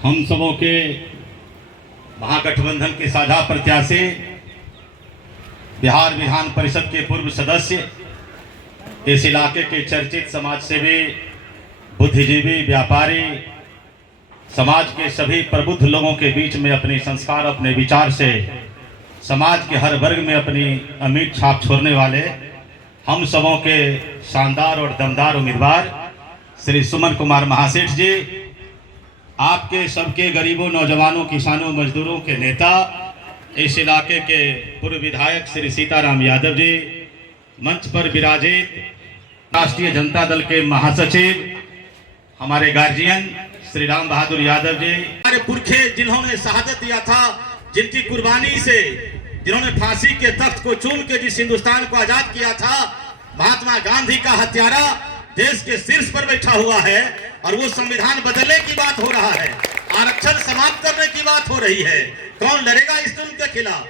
हम सबों के महागठबंधन के साझा प्रत्याशी, बिहार विधान परिषद के पूर्व सदस्य, इस इलाके के चर्चित समाज सेवी, बुद्धिजीवी, व्यापारी, समाज के सभी प्रबुद्ध लोगों के बीच में अपने संस्कार, अपने विचार से समाज के हर वर्ग में अपनी अमिट छाप छोड़ने वाले हम सबों के शानदार और दमदार उम्मीदवार श्री सुमन कुमार महासेठ जी, आपके सबके गरीबों, नौजवानों, किसानों, मजदूरों के नेता, इस इलाके के पूर्व विधायक श्री सीताराम यादव जी, मंच पर विराजित राष्ट्रीय जनता दल के महासचिव, हमारे गार्जियन श्री राम बहादुर यादव जी, हमारे पुरखे जिन्होंने शहादत दिया था, जिनकी कुर्बानी से, जिन्होंने फांसी के तख्त को चूम के जिस हिंदुस्तान को आजाद किया था, महात्मा गांधी का हत्यारा देश के शीर्ष पर बैठा हुआ है और वो संविधान बदलने की बात हो रहा है, आरक्षण समाप्त करने की बात हो रही है। कौन लड़ेगा इस जुल्म के खिलाफ?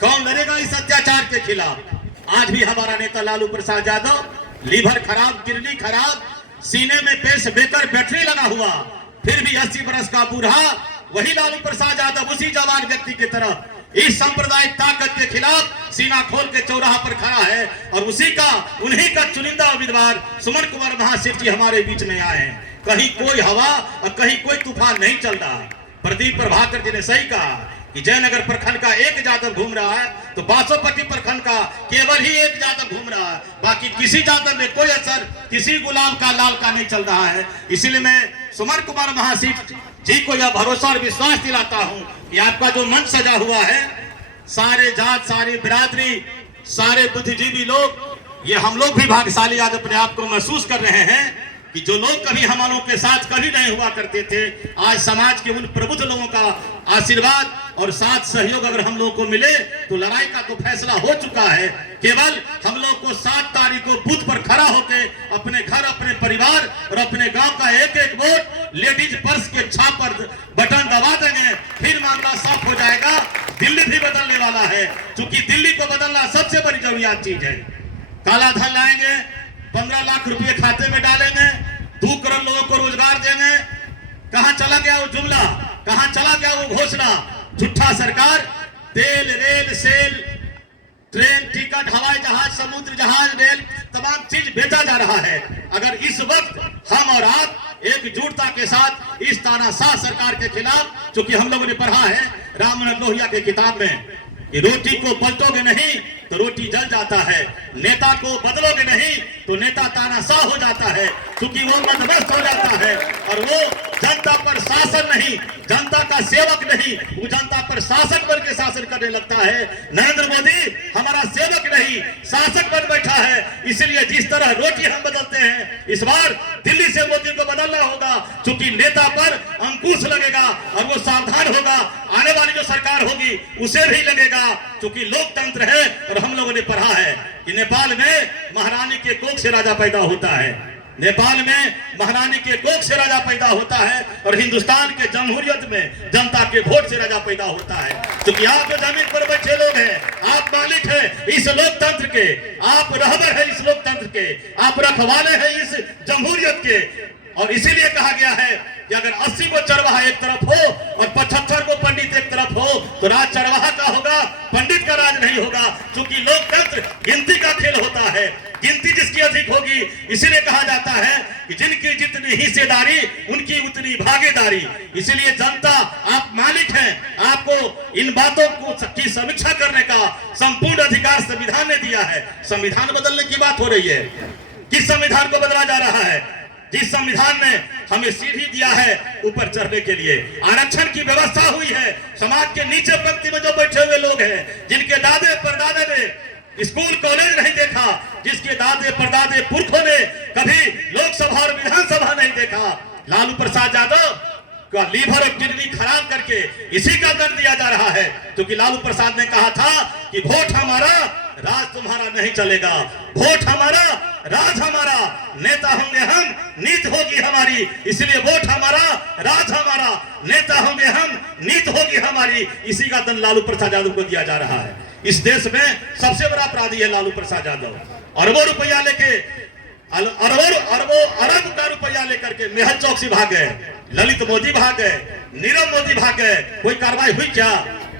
कौन लड़ेगा इस अत्याचार के खिलाफ? आज भी हमारा नेता लालू प्रसाद यादव, लीवर खराब, किडनी खराब, सीने में पेस बेकर बैटरी लगा हुआ, फिर भी 80 बरस का बूढ़ा, वही लालू प्रसाद यादव उसी जवान व्यक्ति की तरह इस सांप्रदायिक ताकत के खिलाफ सीना खोल के चौराहा पर खड़ा है और उन्हीं का चुनिंदा उम्मीदवार सुमन कुमार महासेठ जी हमारे बीच में आए हैं। कहीं कोई हवा और कहीं कोई तूफान नहीं चल रहा। प्रदीप प्रभाकर जी ने सही कहा कि जयनगर प्रखंड का एक जादव घूम रहा है तो बासोपट्टी प्रखंड का केवल ही एक जादव घूम रहा है, बाकी किसी जादव में कोई असर किसी गुलाब का लाल का नहीं चल रहा है। इसीलिए मैं सुमन कुमार महासेठ जी को यह भरोसा और विश्वास दिलाता हूं कि आपका जो मंच सजा हुआ है, सारे जात, सारी बिरादरी, सारे बुद्धिजीवी लोग, ये हम लोग भी भाग्यशाली आज अपने आप को महसूस कर रहे हैं कि जो लोग कभी हम लोगों के साथ कभी नहीं हुआ करते थे, आज समाज के उन प्रबुद्ध लोगों का आशीर्वाद और साथ सहयोग अगर हम लोगों को मिले तो लड़ाई का तो फैसला हो चुका है। केवल हम लोग को 7 तारीख को बूथ पर खड़ा होकर अपने घर, अपने परिवार और अपने गांव का एक एक वोट लेडीज पर्स के छाप पर बटन दबा देंगे, फिर मामला साफ हो जाएगा। दिल्ली भी बदलने वाला है, क्योंकि दिल्ली को बदलना सबसे बड़ी जरूरियात चीज है। काला धन लाएंगे, 15 लाख रुपए खाते में डालेंगे, 2 करोड़ लोगों को रोजगार देंगे। कहां चला गया वो जुमला? कहां चला गया वो घोषणा? झूठा सरकार, तेल, रेल, सेल, ट्रेन टिकट, हवाई जहाज, समुद्र जहाज, रेल, तमाम चीज बेचा जा रहा है। अगर इस वक्त हम और आप एकजुटता के साथ इस तानाशाह सरकार के खिलाफ, चूंकि हम लोगों ने पढ़ा है राममनोहर लोहिया के किताब में कि रोटी को पलटोगे नहीं तो रोटी जल जाता है, नेता को बदलोगे नहीं तो नेता तानाशाह हो जाता है, क्योंकि वो मदमस्त हो जाता है और वो जनता पर शासन नहीं, जनता का सेवक नहीं, वो जनता पर शासक बन के शासन करने लगता है। नरेंद्र मोदी हमारा सेवक नहीं, शासक बन बैठा है। इसलिए जिस तरह रोटी हम बदलते हैं, इस बार दिल्ली से मोदी को बदलना होगा, क्योंकि नेता पर अंकुश लगेगा और वो सावधान होगा। आने वाली जो सरकार होगी उसे भी लगेगा, क्योंकि लोकतंत्र है और हम लोगों ने पढ़ा है कि नेपाल में महारानी के कोख से राजा पैदा होता है, नेपाल में महारानी के कोख से राजा पैदा होता है और हिंदुस्तान के जमहूरियत में जनता के वोट से राजा पैदा होता है। क्योंकि आप जो जमीन पर बैठे लोग हैं, आप मालिक हैं इस लोकतंत्र के, आप रहबर हैं इस लोकतंत्र के, आप रखवाले हैं इस जमहूरियत के। और इसीलिए कहा गया है कि अगर 80 को चरवाहा एक तरफ हो और 75 को पंडित एक तरफ हो तो राज चरवाहा का होगा, पंडित का राज नहीं होगा। क्योंकि लोकतंत्र गिनती का खेल होता है, गिनती जिसकी अधिक होगी। इसीलिए कहा जाता है कि जिनकी जितनी हिस्सेदारी उनकी उतनी भागीदारी। इसीलिए जनता, आप मालिक हैं, आपको इन बातों की समीक्षा करने का संपूर्ण अधिकार संविधान ने दिया है। संविधान बदलने की बात हो रही है, किस संविधान को बदला जा रहा है? जिस संविधान ने हमें सीढ़ी दिया है ऊपर चढ़ने के लिए, आरक्षण की व्यवस्था हुई है। समाज के नीचे पंक्ति में जो बैठे हुए लोग हैं, जिनके दादे परदादे ने स्कूल कॉलेज नहीं देखा, जिसके दादे परदादे पुरखों ने कभी लोकसभा और विधानसभा नहीं देखा, लालू प्रसाद यादव का लीवर और किडनी खराब करके इसी का दंड दिया जा रहा है। क्योंकि लालू प्रसाद ने कहा था कि वोट हमारा, राज तुम्हारा नहीं चलेगा, वोट हमारा, राज हमारा, नेता होंगे हम, नीत होगी हमारी। इसलिए वोट हमारा, राज हमारा, नेता होंगे हम, नीत होगी हमारी। इसी का दंड लालू प्रसाद यादव को दिया जा रहा है। इस देश में सबसे बड़ा अपराधी है लालू प्रसाद यादव। अरबों रुपया लेके, अरबों अरब का रुपया लेकर के मेहल चौक से भाग गए, ललित मोदी भाग गए, नीरव मोदी भाग गए, कोई कार्रवाई हुई क्या?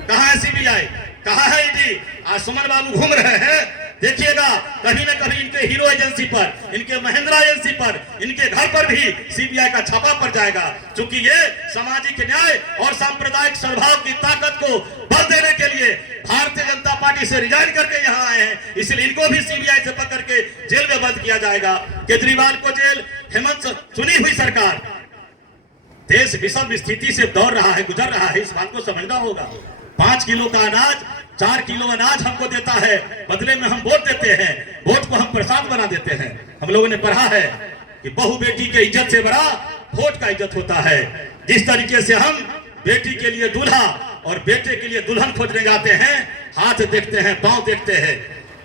कहाँ है सीबीआई, कहाँ है ईडी? आज सुमन बाबू घूम रहे हैं, देखिएगा कहीं ना कहीं इनके हीरो एजेंसी पर, इनके महिंद्रा एजेंसी पर, इनके घर पर भी सीबीआई का छापा पड़ जाएगा, क्योंकि ये सामाजिक न्याय और सांप्रदायिक सद्भाव की ताकत को बल देने के लिए भारतीय जनता पार्टी से रिजाइन करके यहाँ आए हैं, इसलिए इनको भी सीबीआई से पकड़ के जेल में बंद किया जाएगा। केजरीवाल को जेल, हेमंत चुनी हुई सरकार, देश विषम स्थिति से दौड़ रहा है, गुजर रहा है, इस बात को समझना होगा। 5 किलो का अनाज, 4 किलो अनाज हमको देता है, बदले में हम वोट देते हैं, वोट को हम प्रसाद बना देते हैं। हम लोगों ने पढ़ा है कि बहू बेटी के इज्जत से बड़ा वोट का इज्जत होता है। जिस तरीके से हम बेटी के लिए दूल्हा और बेटे के लिए दुल्हन खोजने जाते हैं, हाथ देखते हैं, पांव देखते हैं,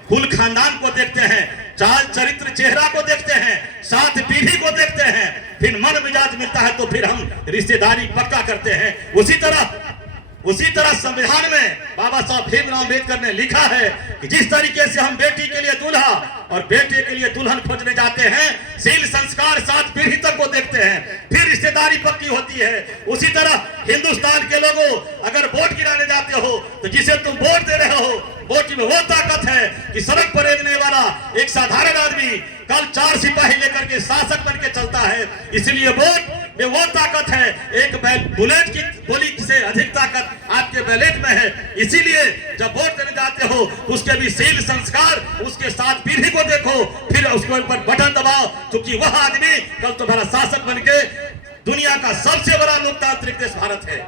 कुल खानदान को देखते हैं, चाल चरित्र चेहरा को देखते हैं, 7 पीढ़ी को देखते हैं, फिर मन मिजाज मिलता है तो फिर हम रिश्तेदारी पक्का करते हैं। उसी तरह संविधान में बाबा साहब भीमराव अम्बेडकर ने लिखा है कि जिस तरीके से हम बेटी के लिए दूल्हा और बेटे के लिए दुल्हन खोजने जाते हैं, शील संस्कार 7 पीढ़ी तक को देखते हैं, फिर रिश्तेदारी पक्की होती है। उसी तरह हिंदुस्तान के लोगों, अगर वोट गिराने जाते हो तो जिसे तुम वोट दे रहे हो, वोट में वो ताकत है कि सड़क पर रेंगने वाला एक साधारण आदमी कल 4 सिपाही लेकर के शासक बन के चलता है। इसलिए वोट में वो ताकत है, एक बुलेट की गोली से अधिक ताकत आपके बैलेट में है। इसीलिए जब वोट देने जाते हो उसके भी शील संस्कार, उसके 7 पीढ़ी को देखो, फिर उसके ऊपर बटन दबाओ, क्योंकि वह आदमी कल तुम्हारा शासक बन के दुनिया का सबसे बड़ा लोकतांत्रिक देश भारत है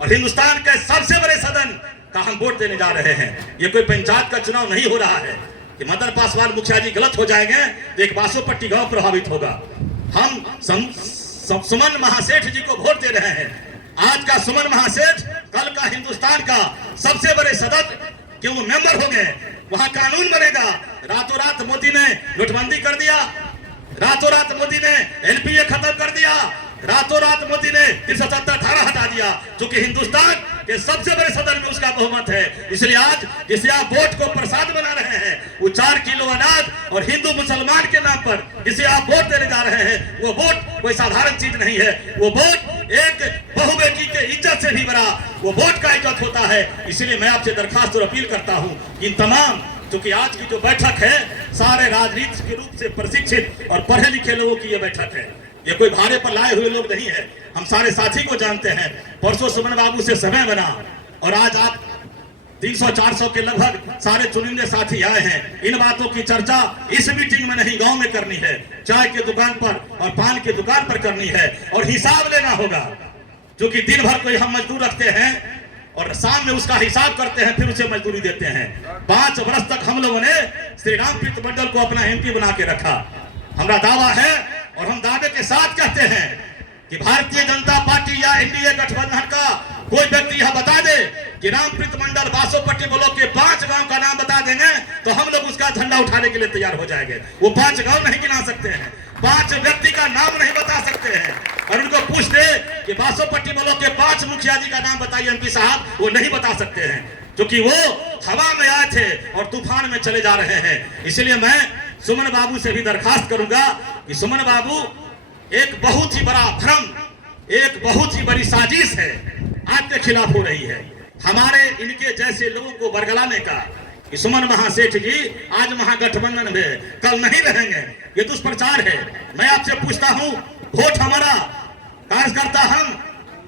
और हिंदुस्तान के सबसे बड़े सदन का हम वोट देने जा रहे हैं। ये कोई पंचायत का चुनाव नहीं हो रहा है कि मदन पासवान मुखिया जी गलत हो जाएंगे तो एक बासोपट्टी गांव प्रभावित होगा। हम सुमन महासेठ जी को वोट दे रहे हैं। आज का सुमन महासेठ कल का हिंदुस्तान का सबसे बड़े सदस्य के वो मेंबर हो गए, वहां कानून बनेगा। रातों रात मोदी ने नोटबंदी कर दिया, रातों रात मोदी ने एनपीए खत्म कर दिया, रातों रात मोदी ने 370 धारा हटा दिया, क्योंकि हिंदुस्तान के सबसे बड़े सदन में उसका बहुमत है। इसलिए आज जिसे आप वोट को प्रसाद बना रहे हैं, वो 4 किलो अनाज और हिंदू मुसलमान के नाम पर जिसे आप वोट देने जा रहे हैं, वो वोट कोई साधारण चीज नहीं है। वो वोट एक बहु बेटी के इज्जत से भी बड़ा वो वोट का इज्जत होता है। इसलिए मैं आपसे दरखास्त और अपील करता हूँ इन तमाम, क्योंकि आज की जो बैठक है सारे राजनीति के रूप से प्रशिक्षित और पढ़े लिखे लोगों की ये बैठक है, ये कोई भाड़े पर लाए हुए लोग नहीं है। हम सारे साथी को जानते हैं। परसों सुमन बाबू से समय बना और आज आप 300-400 के लगभग सारे चुनिंदे साथी आए हैं। इन बातों की चर्चा इस मीटिंग में नहीं, गांव में करनी है, चाय के दुकान पर और पान की दुकान पर करनी है और हिसाब लेना होगा, क्योंकि दिन भर कोई हम मजदूर रखते हैं और शाम में उसका हिसाब करते हैं, फिर उसे मजदूरी देते हैं। 5 वर्ष तक हम लोगों ने श्री रामप्रीत मंडल को अपना एमपी बना के रखा। हमारा दावा है और हम दावे के साथ कहते हैं कि भारतीय जनता पार्टी या एनडीए गठबंधन का कोई व्यक्ति यह बता दे कि रामप्रीत मंडल बासोपट्टी ब्लॉक के 5 गांव का नाम बता देंगे तो हम लोग उसका झंडा उठाने के लिए तैयार हो जाएंगे। वो 5 गांव नहीं गिना सकते हैं, 5 व्यक्ति का नाम नहीं बता सकते हैं, और उनको पूछ दे कि बासोपट्टी ब्लॉक के 5 मुखिया जी का नाम बताइए एमपी साहब, वो नहीं बता सकते हैं, क्योंकि वो हवा में आए थे और तूफान में चले जा रहे हैं। इसलिए मैं सुमन बाबू से भी दरखास्त करूंगा कि सुमन बाबू, एक बहुत ही बड़ा भ्रम, एक बहुत ही बड़ी साजिश है आपके खिलाफ हो रही है, हमारे इनके जैसे लोगों को बरगलाने का। कि सुमन महासेठ जी आज महागठबंधन में, कल नहीं रहेंगे, ये दुष्प्रचार है। मैं आपसे पूछता हूं, वोट हमारा, कार्यकर्ता हम,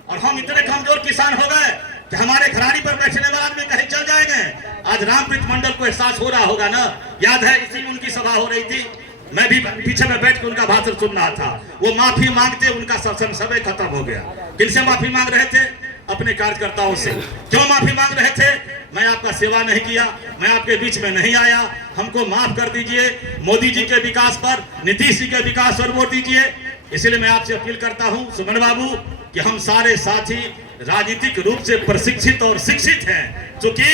और हम इतने कमजोर किसान हो गए कि हमारे खराड़ी पर बैठने वाला आदमी कहीं चल जाएंगे। आज रामप्रीत मंडल को एहसास हो रहा होगा ना, याद है इसी में उनकी सभा हो रही थी, मैं भी पीछे में बैठ के उनका भाषण सुन रहा था। वो माफी मांगते, उनका समय खत्म हो गया। किनसे माफी मांग रहे थे? अपने कार्यकर्ताओं से। क्यों माफी मांग रहे थे? मैं आपका सेवा नहीं किया, मैं आपके बीच में नहीं आया, हमको माफ कर दीजिए। मोदी जी के विकास पर, नीतीश जी के विकास पर वोट दीजिए। इसलिए मैं आपसे अपील करता हूं सुमन बाबू कि हम सारे साथी राजनीतिक रूप से प्रशिक्षित और शिक्षित हैं, क्योंकि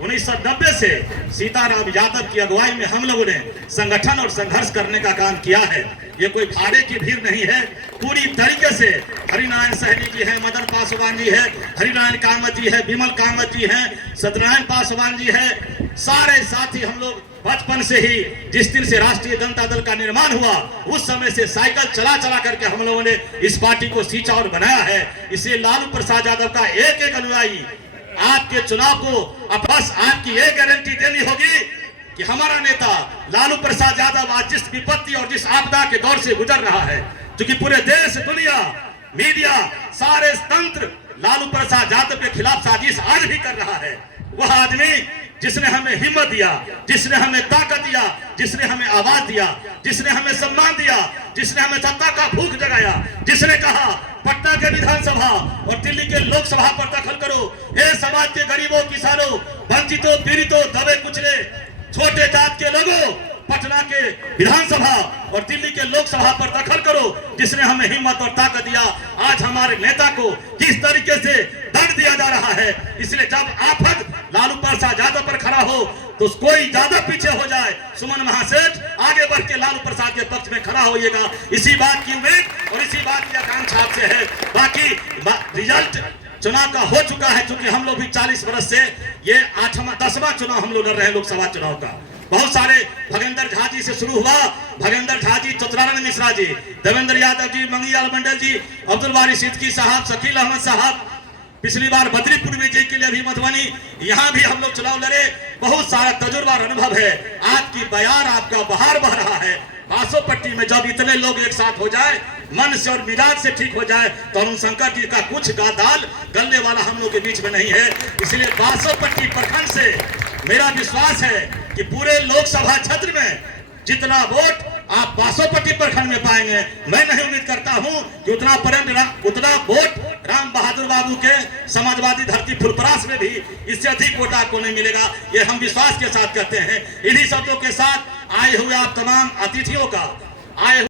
1990 से सीताराम यादव की अगुवाई में हम लोगों ने संगठन और संघर्ष करने का काम किया है। ये कोई भाड़े की भीड़ नहीं है, पूरी तरीके से हरिनारायण सहनी जी है, मदन पासवान जी है, हरिनारायण कामत जी है, विमल कामत जी है, सत्यनारायण पासवान जी है, सारे साथी हम लोग बचपन से ही, जिस दिन से राष्ट्रीय जनता दल का निर्माण हुआ उस समय से साइकिल चला चला करके हम लोगों ने इस पार्टी को सींचा और बनाया है। इसलिए लालू प्रसाद यादव का एक एक अनुयायी आपके चुनाव को अब बस आपकी एक गारंटी देनी होगी कि हमारा नेता लालू प्रसाद यादव आज जिस विपत्ति और जिस आपदा के दौर से गुजर रहा है, क्योंकि पूरे देश दुनिया मीडिया सारे तंत्र लालू प्रसाद यादव के खिलाफ साजिश आज भी कर रहा है। वह आदमी जिसने हमें हिम्मत दिया, जिसने हमें ताकत दिया, जिसने हमें आवाज दिया, जिसने हमें सम्मान दिया, जिसने हमें सत्ता का भूख जगाया, जिसने कहा पटना के विधानसभा और दिल्ली के लोकसभा पर दखल करो, ये समाज के गरीबों, किसानों, वंचितों, पीड़ितों, दबे कुचले, छोटे जात के लोगों, पटना के विधानसभा और दिल्ली के लोकसभा पर दखल करो, जिसने हमें हिम्मत और ताकत दिया। आज हमारे नेता को किस तरीके से दंड दिया जा रहा है। इसलिए जब आफत लालू प्रसाद यादव पर खड़ा हो तो कोई ज्यादा पीछे हो जाए, सुमन महासेठ आगे बढ़ के लालू प्रसाद के पक्ष में खड़ा होइएगा। इसी बात की उम्मीद और इसी बात की आकांक्षा आपसे है। बाकी रिजल्ट चुनाव का हो चुका है, क्योंकि हम लोग भी 40 वर्ष से ये 10वां चुनाव हम लोग लड़ रहे हैं लोकसभा चुनाव का। बहुत सारे भगेंद्र झा जी से शुरू हुआ, भगेंद्र झा जी, चतुरानंद मिश्रा जी, देवेंद्र यादव जी, मंगीलाल मंडल जी, अब्दुल बारी सिद्दीकी साहब, शकील अहमद साहब, पिछली बार बद्रीपुर में जी के लिए भी मधुबनी, यहाँ भी हम लोग चुनाव लड़े। बहुत सारा तजुर्बा और अनुभव है। आपकी बयार, आपका बहार बह रहा है। बासोपट्टी में जब इतने लोग एक साथ हो जाए, मन से और मिजाज से ठीक हो जाए, तो अरुण शंकर जी का कुछ दाल गलने वाला हम लोग के बीच में नहीं है। इसलिए बासोपट्टी प्रखंड से मेरा विश्वास है कि पूरे लोकसभा क्षेत्र में जितना वोट आप बासोपट्टी प्रखंड में पाएंगे, मैं नहीं उम्मीद करता हूं कि उतना वोट राम बहादुर बाबू के समाजवादी धरती फुलपरास में भी इससे अधिक वोट आपको नहीं मिलेगा। ये हम विश्वास के साथ कहते हैं। इन्हीं शब्दों के साथ आए हुए आप तमाम अतिथियों का